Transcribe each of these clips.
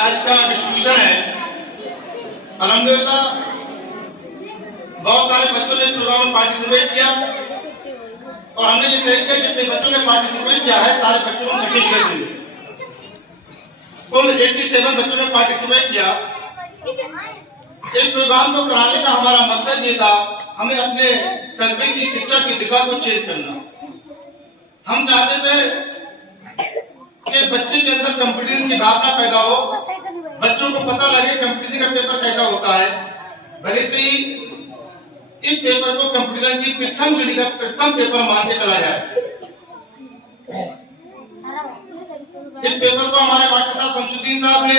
Prize का distribution है। अल्हम्दुलिल्लाह बहुत सारे बच्चों ने इस प्रोग्राम में पार्टिसिपेट किया और हमने ये तय किया जितने बच्चों ने पार्टिसिपेट किया है सारे बच्चों को सर्टिफिकेट देंगे। कुल 87 बच्चों ने पार्टिसिपेट किया। इस प्रोग्राम को कराने का हमारा मकसद ये था, हमें अपने कस्बे की शिक्षा की दिशा को चेंज करना। हम चाहते थे कि बच्चे के अंदर कंपटीशन की भावना पैदा हो, बच्चों को पता लगे कंपटीशन का पेपर कैसा होता है। भले से ही इस पेपर को कंपटीशन की प्रथम श्रेणी का प्रथम पेपर मान के चला जाए। इस पेपर को हमारे मास्टर साहब शमसुद्दीन साहब ने,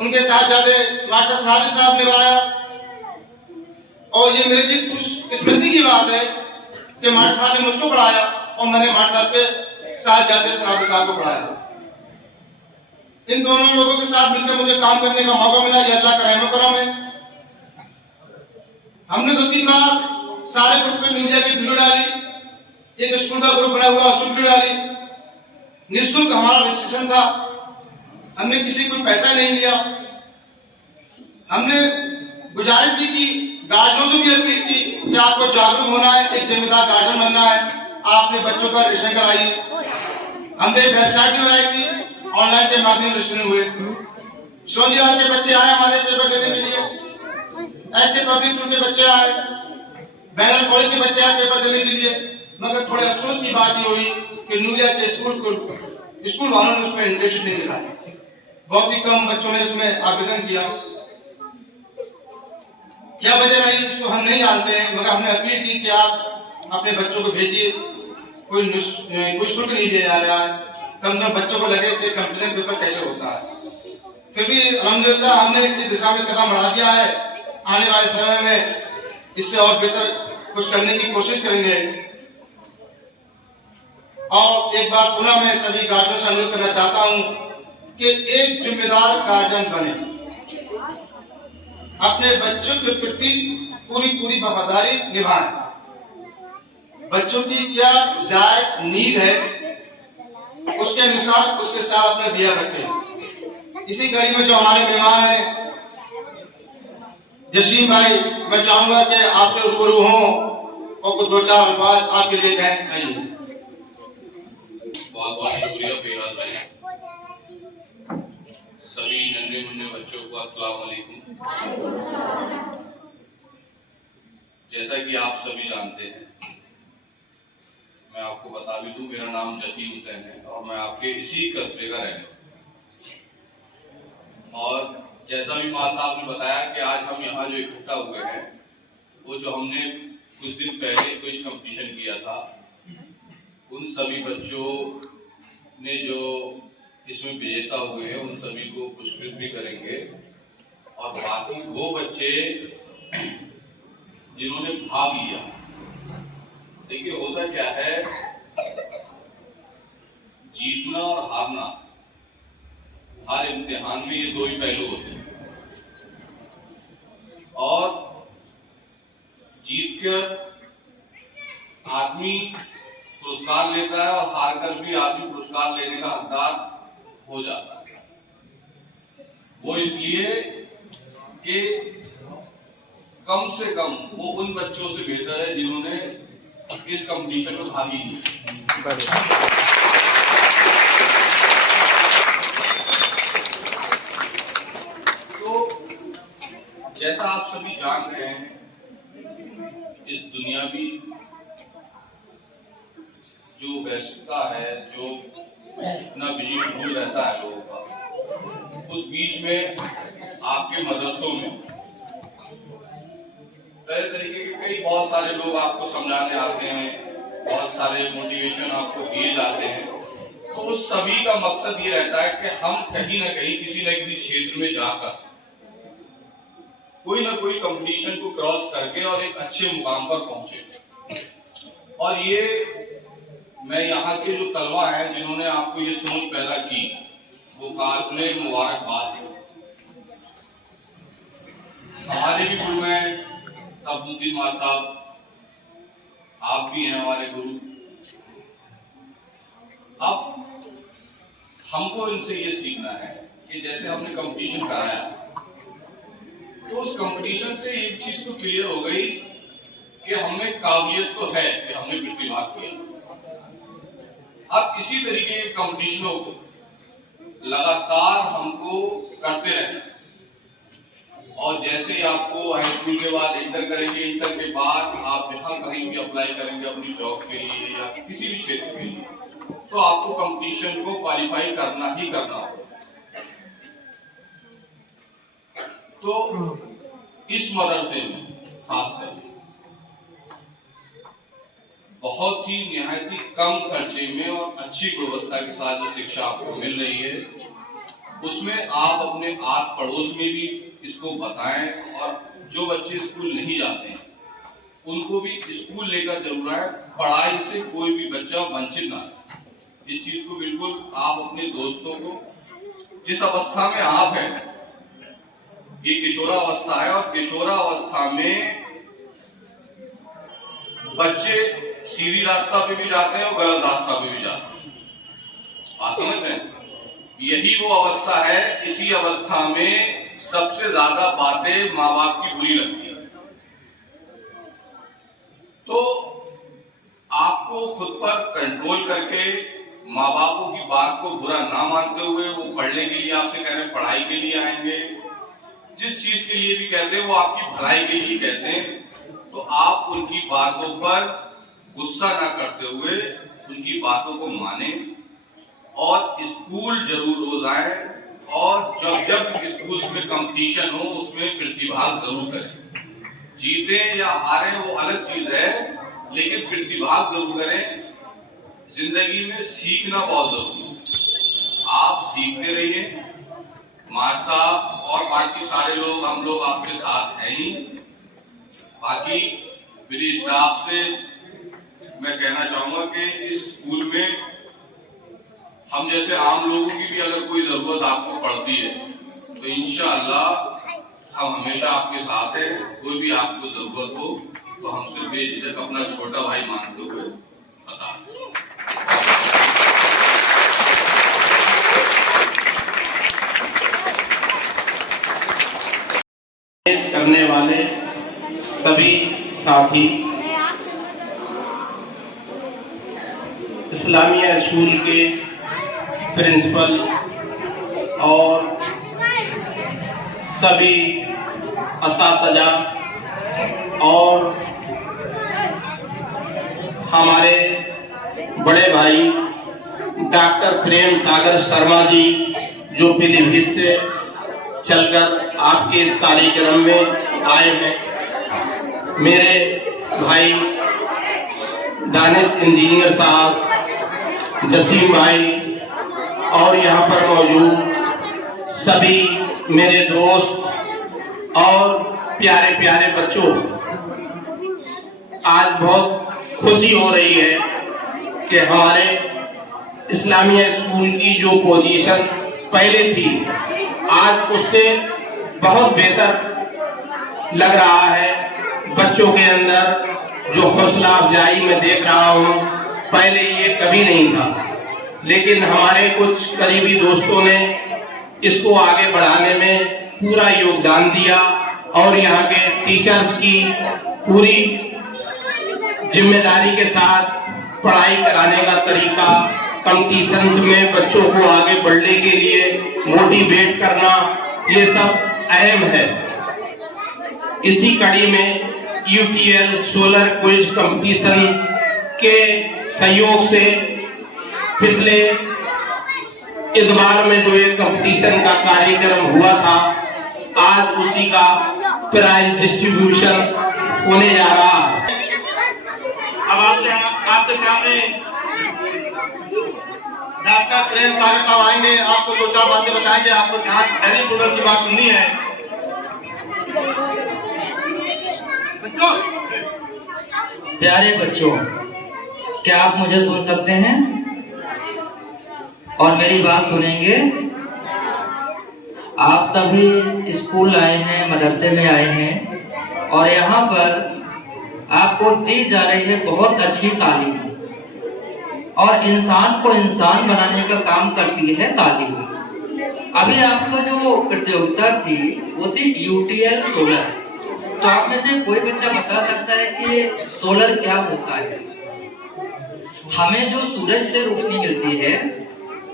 उनके साहबजादे मास्टर सलामी साहब ने बनाया और ये मेरे लिए कुछ स्मृति की बात है कि मास्टर साहब ने मुझको पढ़ाया और मैंने मास्टर साहब के साहबजादे सलामी साहब को पढ़ाया। इन दोनों लोगों के साथ मिलकर मुझे काम करने का मौका मिला, ये अल्लाह का रहम करम है। हमने 2-3 बार सारे ग्रुप में मीडिया की वीडियो डाली, एक स्कूल का ग्रुप बना हुआ उसकी वीडियो डाली। निःशुल्क हमारा रजिस्ट्रेशन था, हमने किसी को पैसा नहीं लिया। हमने गुजारिश की कि गार्जियनों से भी अपील की कि आपको जागरूक होना है, एक जिम्मेदार गार्जियन बनना है, आप अपने बच्चों का रजिस्ट्रेशन कराइए। हमने वेबसाइट भी बनाई थी, ऑनलाइन के माध्यम रजिस्ट्रेशन हुए। शिवाजी के बच्चे आए हमारे पेपर देने के लिए, ऐसे पब्लिक स्कूल के बच्चे आए, बैनर कॉलेज के बच्चे आए पेपर देने के लिए। मगर थोड़े अफसोस की बात ये हुई कि नूरिया के स्कूल वालों ने उसमें इंटरेस्ट नहीं दिखाया, बहुत ही कम बच्चों ने उसमें आवेदन किया। क्या वजह रही इसको हम नहीं जानते हैं, मगर हमने अपील की कि आप अपने बच्चों को भेजिए, कोई शुल्क नहीं दिया जा रहा है, कम से कम बच्चों को लगे कि कंपटीशन पेपर कैसे होता है। फिर भी अल्हम्दुलिल्लाह हमने इस दिशा में कदम बढ़ा दिया है। आने वाले समय में इससे और बेहतर कुछ करने की कोशिश करेंगे। और एक बार पुनः मैं सभी गार्जियनों से अनुरोध करना चाहता हूं कि एक जिम्मेदार गार्जियन बने, अपने बच्चों के प्रति पूरी वफादारी निभाएं। बच्चों की क्या जायज नीड है उसके अनुसार उसके साथ अपना बिहेव रखें। इसी कड़ी में जो हमारे मेहमान हैं जसीम भाई, मैं चाहूंगा कि आपसे रूबरू हों और कुछ 2-4 अल्फाज आपके लिए कहें। बहुत बहुत शुक्रिया फैयाज भाई। सभी नन्हे मुन्ने बच्चों को अस्सलाम वालेकुम। जैसा कि आप सभी जानते हैं, मैं आपको बता भी दूं, मेरा नाम जसीम हुसैन है और मैं आपके इसी कस्बे का रहने वाला। और जैसा भी मां साहब ने बताया कि आज हम यहाँ जो इकट्ठा हुए हैं, वो जो हमने कुछ दिन पहले कुछ कंपटीशन किया था, उन सभी बच्चों ने जो इसमें विजेता हुए हैं उन सभी को पुरस्कृत भी करेंगे। और बाकी वो बच्चे जिन्होंने भाग लिया, देखिए होता क्या है, जीतना और हारना हर इम्तिहान में ये 2 ही पहलू होते हैं। और जीत कर आदमी पुरस्कार लेता है और हार कर भी आदमी पुरस्कार लेने का हकदार हो जाता है। वो इसलिए कि कम से कम वो उन बच्चों से बेहतर है जिन्होंने इस कंपटीशन में भाग ही लिया। तो जैसा आप सभी जान रहे हैं, इस दुनियावी जो व्यस्तता है, जो इतना बिजी शेड्यूल रहता है लोगों का, उस बीच में आपके मदरसों में तरह तरीके के बहुत सारे लोग आपको समझाने आते हैं, बहुत सारे मोटिवेशन आपको दिए जाते हैं। तो उस सभी का मकसद ये रहता है कि हम कहीं ना कहीं किसी न किसी क्षेत्र में जाकर कोई ना कोई कंपटीशन को क्रॉस करके और एक अच्छे मुकाम पर पहुंचे। और ये मैं यहाँ के जो तलवा हैं जिन्होंने आपको ये सोच पैदा की, वो काबिल मुबारकबाद। हमारे भी गुरु हैं शमसुद्दीन मार साहब, आप भी हैं हमारे गुरु। अब हमको इनसे ये सीखना है कि जैसे हमने कंपटीशन कराया तो उस कंपटीशन से एक चीज तो क्लियर हो गई कि हमें काबिलियत तो है कि हमने प्रतिभा किया। अब इसी तरीके के कंपटीशनों को लगातार हमको करते रहना और जैसे ही आपको हाई स्कूल के बाद इंटर करेंगे, इंटर के बाद आप जहां कहीं भी अप्लाई करेंगे अपनी जॉब के लिए या किसी भी क्षेत्र के लिए, तो आपको कंपटीशन को क्वालिफाई करना ही करना होगा। तो इस मदरसे में खासकर बहुत ही निहायत ही कम खर्चे में और अच्छी गुणवत्ता के साथ जो शिक्षा आपको मिल रही है, उसमें आप अपने आस पड़ोस में भी इसको बताएं और जो बच्चे स्कूल नहीं जाते हैं उनको भी स्कूल लेकर जरूर आए। पढ़ाई से कोई भी बच्चा वंचित ना रहे। इस चीज को बिल्कुल आप अपने दोस्तों को, जिस अवस्था में आप हैं, ये किशोरावस्था है और किशोरावस्था में बच्चे सीधी रास्ता पे भी जाते हैं और गलत रास्ता पे भी जाते हैं। बात समझ रहे हैं? यही वो अवस्था है। इसी अवस्था में सबसे ज्यादा बातें माँ बाप की बुरी लगती है। तो आपको खुद पर कंट्रोल करके माँ बापों की बात को बुरा ना मानते हुए, वो पढ़ने के लिए आपसे कह रहे हैं, पढ़ाई के लिए आएंगे, जिस चीज के लिए भी कहते हैं वो आपकी भलाई के लिए कहते हैं, तो आप उनकी बातों पर गुस्सा ना करते हुए उनकी बातों को माने और स्कूल जरूर रोज आए और जब स्कूल में कंपटीशन हो उसमें प्रतिभाग जरूर करें। जीते या हारे वो अलग चीज है, लेकिन प्रतिभाग जरूर करें। जिंदगी में सीखना बहुत जरूरी है। आप सीखते रहिए। मास्टर साहब और बाकी सारे लोग, हम लोग आपके साथ हैं ही। बाकी मेरी स्टाफ से मैं कहना चाहूंगा कि इस स्कूल में हम जैसे आम लोगों की भी अगर कोई जरूरत आपको पड़ती है तो इंशाअल्लाह हम हमेशा आपके साथ हैं। कोई भी आपको जरूरत हो तो हमसे बेझिझक अपना छोटा भाई मानते हुए बता। करने वाले सभी साथी, इस्लामिया स्कूल के प्रिंसिपल और सभी असातिज़ा और हमारे बड़े भाई डॉक्टर प्रेम सागर शर्मा जी जो पीलीभीत से चलकर आपके इस कार्यक्रम में आए हैं, मेरे भाई दानिश इंजीनियर साहब, जसीम भाई और यहाँ पर मौजूद सभी मेरे दोस्त और प्यारे प्यारे बच्चों, आज बहुत खुशी हो रही है कि हमारे इस्लामिया स्कूल की जो पोजीशन पहले थी आज उससे बहुत बेहतर लग रहा है। बच्चों के अंदर जो हौसला अफजाई मैं देख रहा हूँ, पहले ये कभी नहीं था, लेकिन हमारे कुछ करीबी दोस्तों ने इसको आगे बढ़ाने में पूरा योगदान दिया और यहाँ के टीचर्स की पूरी जिम्मेदारी के साथ पढ़ाई कराने का तरीका, कंपटीशन में बच्चों को आगे बढ़ने के लिए मोटिवेट करना, ये सब अहम है। इसी कड़ी में UPL सोलर क्विज कंपटीशन के सहयोग से पिछले इस बार में जो एक कंपटीशन का कार्यक्रम हुआ था, आज उसी का प्राइज डिस्ट्रीब्यूशन होने जा रहा है। अब आपके सामने डॉक्टर प्रेम सागर साहब आएंगे, आपको दो चार बातें बताएंगे, आपको ध्यान धैर्यपूर्वक की बात सुननी है। प्यारे बच्चों, क्या आप मुझे सुन सकते हैं और मेरी बात सुनेंगे? आप सभी स्कूल आए हैं, मदरसे में आए हैं और यहाँ पर आपको दी जा रही है बहुत अच्छी तालीम और इंसान को इंसान बनाने का काम करती है तालीम। अभी आपको जो प्रतियोगिता थी वो थी यूटीएल सोलर। तो आप में से कोई बच्चा बता सकता है कि सोलर क्या होता है? हमें जो सूरज से रोशनी मिलती है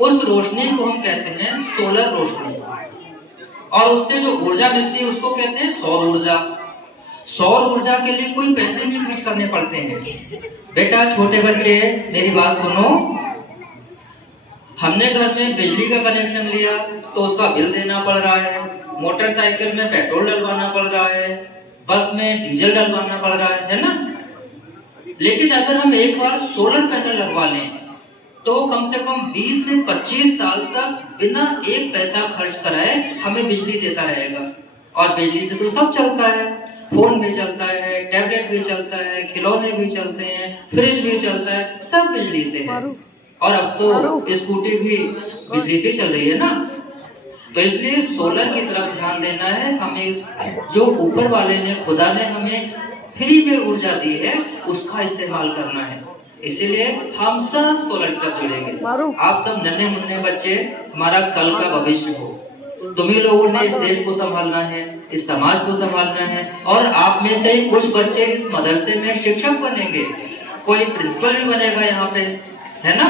उस रोशनी को हम कहते हैं सोलर रोशनी, और उससे जो ऊर्जा मिलती है उसको कहते हैं सौर ऊर्जा। सौर ऊर्जा के लिए कोई पैसे नहीं खर्च करने पड़ते हैं। बेटा छोटे बच्चे मेरी बात सुनो, हमने घर में बिजली का कनेक्शन लिया तो उसका बिल देना पड़ रहा है, मोटरसाइकिल में पेट्रोल डलवाना पड़ रहा है, बस में डीजल डलवाना पड़ रहा है ना। लेकिन अगर हम एक बार सोलर पैनल लगवा लें तो कम से कम 20 से 25 साल तक बिना एक पैसा खर्च कराए हमें बिजली देता रहेगा। और बिजली से तो सब चलता है, फोन भी चलता है, टैबलेट भी चलता है, खिलौने भी चलते हैं, फ्रिज भी चलता है, सब बिजली से है। और अब तो स्कूटी भी बिजली से चल रही है ना। तो इसलिए सोलर की तरफ ध्यान देना है हमें। जो ऊपर वाले ने, खुदा ने हमें फ्री में ऊर्जा दी है उसका इस्तेमाल करना है। इसीलिए हम सब सोलर की तरफ जुड़ेंगे। आप सब नन्हे मुन्ने बच्चे हमारा कल का भविष्य हो। तुम्ही लोगों ने इस देश को संभालना है, इस समाज को संभालना है, और आप में से कुछ बच्चे इस मदरसे में शिक्षक बनेंगे, कोई प्रिंसिपल भी बनेगा यहाँ पे, है ना।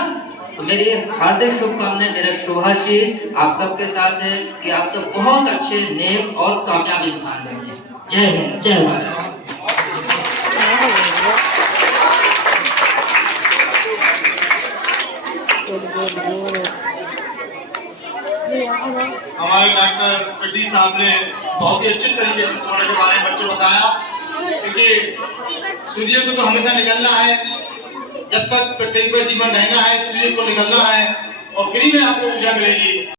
तो मेरी हार्दिक शुभकामनाएं, मेरा शुभाशीष आप सबके साथ है कि आप सब बहुत अच्छे, नेक और कामयाब इंसान बने। जय हिंद, जय भारत। हमारे डॉक्टर प्रदीप साहब ने बहुत ही अच्छे तरीके से सोलर के बारे में बच्चों को बताया, क्योंकि सूर्य को तो हमेशा निकलना है, जब तक पृथ्वी पर जीवन रहना है सूर्य को निकलना है, और फ्री में आपको ऊर्जा मिलेगी।